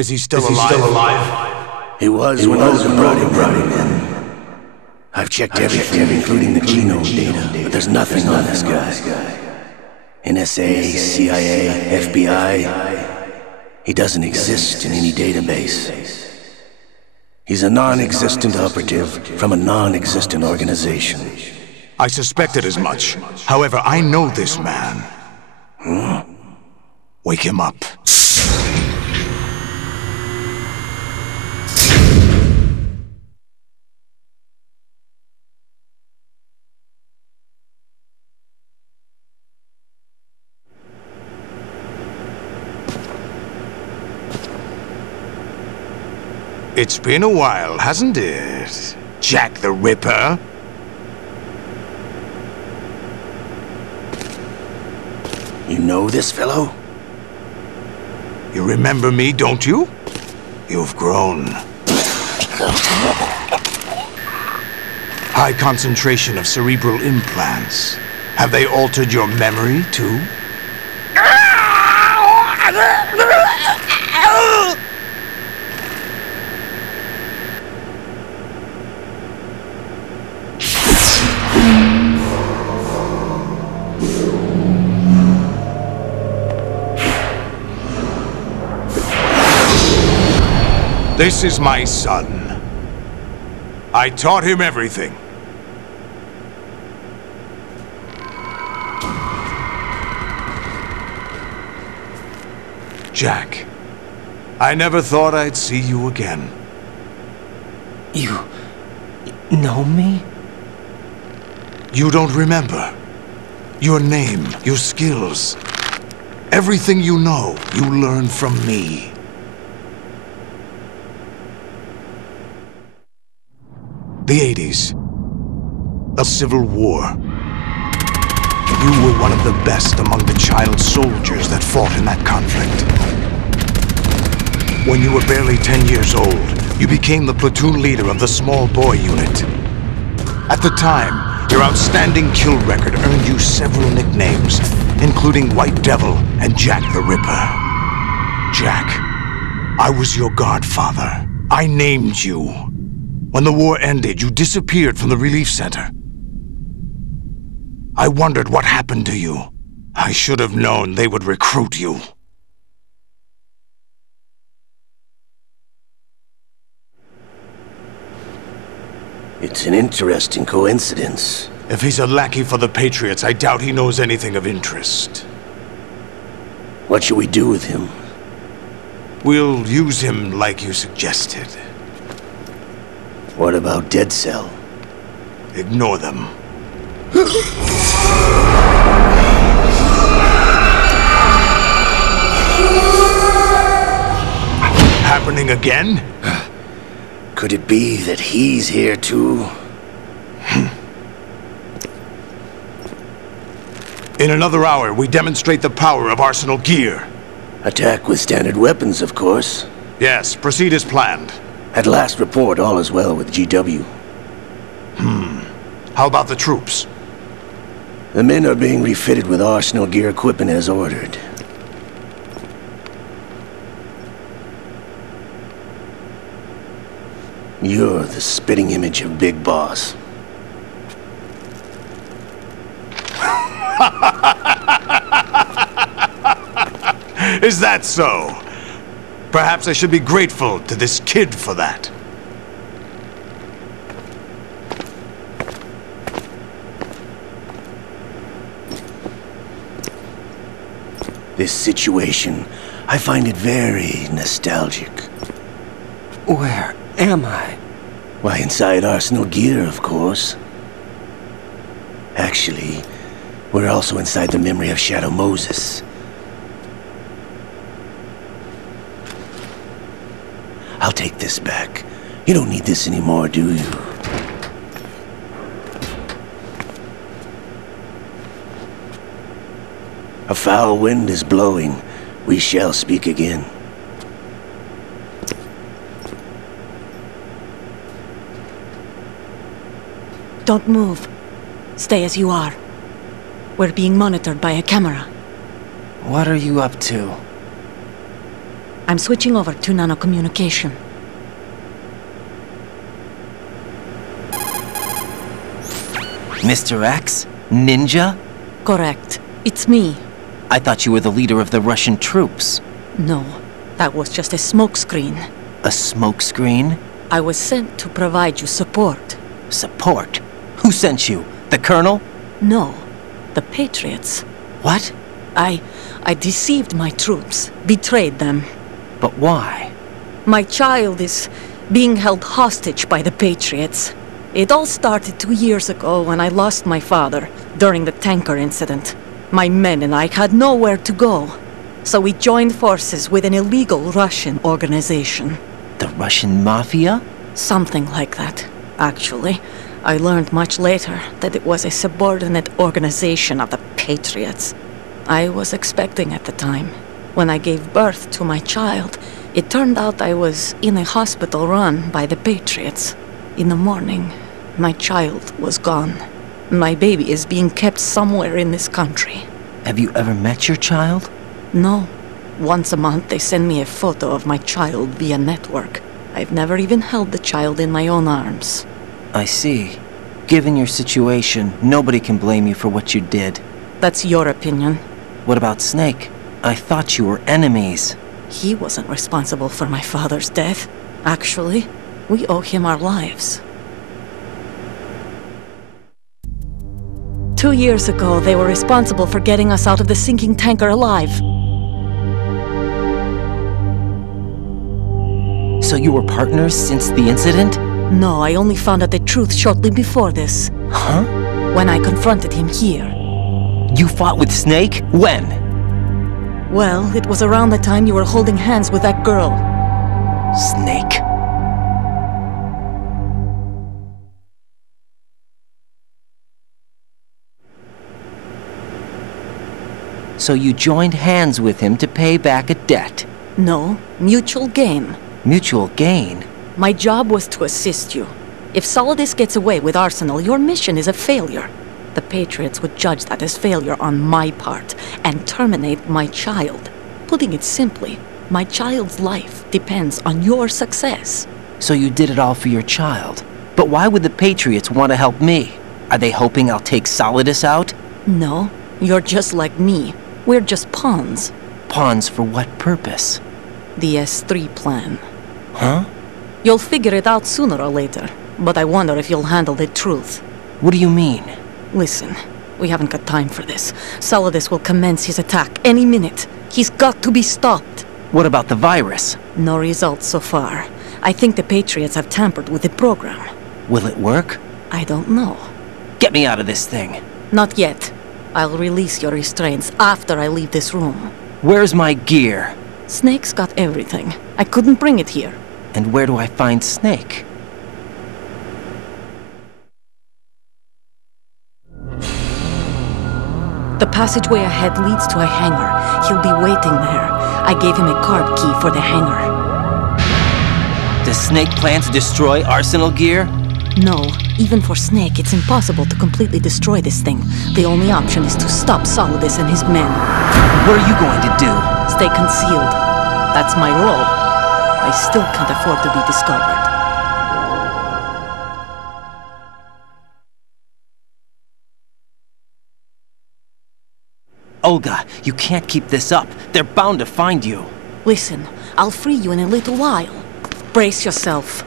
Is he still alive? He was when Logan brought him in. I've checked everything, including the genome data, but there's nothing on this guy. NSA, CIA, FBI, he doesn't exist in any database. He's a non-existent operative from a non-existent organization. I suspected as much. However, I know this man. Wake him up. It's been a while, hasn't it, Jack the Ripper? You know this fellow? You remember me, don't you? You've grown. High concentration of cerebral implants. Have they altered your memory, too? This is my son. I taught him everything. Jack, I never thought I'd see you again. You know me? You don't remember. Your name, your skills. Everything you know, you learned from me. The 80s. A civil war. You were one of the best among the child soldiers that fought in that conflict. When you were barely 10 years old, you became the platoon leader of the small boy unit. At the time, your outstanding kill record earned you several nicknames, including White Devil and Jack the Ripper. Jack, I was your godfather. I named you. When the war ended, you disappeared from the relief center. I wondered what happened to you. I should have known they would recruit you. It's an interesting coincidence. If he's a lackey for the Patriots, I doubt he knows anything of interest. What should we do with him? We'll use him like you suggested. What about Dead Cell? Ignore them. Happening again? Could it be that he's here too? In another hour, we demonstrate the power of Arsenal gear. Attack with standard weapons, of course. Yes, proceed as planned. At last report, all is well with GW. How about the troops? The men are being refitted with Arsenal gear equipment as ordered. You're the spitting image of Big Boss. Is that so? Perhaps I should be grateful to this kid for that. This situation, I find it very nostalgic. Where am I? Why, inside Arsenal gear, of course. Actually, we're also inside the memory of Shadow Moses. I'll take this back. You don't need this anymore, do you? A foul wind is blowing. We shall speak again. Don't move. Stay as you are. We're being monitored by a camera. What are you up to? I'm switching over to nanocommunication. Mr. X? Ninja? Correct. It's me. I thought you were the leader of the Russian troops. No, that was just a smokescreen. A smokescreen? I was sent to provide you support. Support? Who sent you? The Colonel? No, the Patriots. What? I deceived my troops, betrayed them. But why? My child is being held hostage by the Patriots. It all started 2 years ago when I lost my father during the tanker incident. My men and I had nowhere to go, so we joined forces with an illegal Russian organization. The Russian Mafia? Something like that, actually. I learned much later that it was a subordinate organization of the Patriots. I was expecting at the time. When I gave birth to my child, it turned out I was in a hospital run by the Patriots. In the morning, my child was gone. My baby is being kept somewhere in this country. Have you ever met your child? No. Once a month they send me a photo of my child via network. I've never even held the child in my own arms. I see. Given your situation, nobody can blame you for what you did. That's your opinion. What about Snake? I thought you were enemies. He wasn't responsible for my father's death. Actually, we owe him our lives. 2 years ago, they were responsible for getting us out of the sinking tanker alive. So you were partners since the incident? No, I only found out the truth shortly before this. Huh? When I confronted him here. You fought with Snake? When? Well, it was around the time you were holding hands with that girl. Snake. So you joined hands with him to pay back a debt? No, mutual gain. Mutual gain? My job was to assist you. If Solidus gets away with Arsenal, your mission is a failure. The Patriots would judge that as failure on my part and terminate my child. Putting it simply, my child's life depends on your success. So you did it all for your child. But why would the Patriots want to help me? Are they hoping I'll take Solidus out? No, you're just like me. We're just pawns. Pawns for what purpose? The S3 plan. Huh? You'll figure it out sooner or later, but I wonder if you'll handle the truth. What do you mean? Listen, we haven't got time for this. Solidus will commence his attack any minute. He's got to be stopped. What about the virus? No results so far. I think the Patriots have tampered with the program. Will it work? I don't know. Get me out of this thing. Not yet. I'll release your restraints after I leave this room. Where's my gear? Snake's got everything. I couldn't bring it here. And where do I find Snake? The passageway ahead leads to a hangar. He'll be waiting there. I gave him a card key for the hangar. Does Snake plan to destroy Arsenal gear? No. Even for Snake, it's impossible to completely destroy this thing. The only option is to stop Solidus and his men. What are you going to do? Stay concealed. That's my role. I still can't afford to be discovered. Olga, you can't keep this up. They're bound to find you. Listen, I'll free you in a little while. Brace yourself.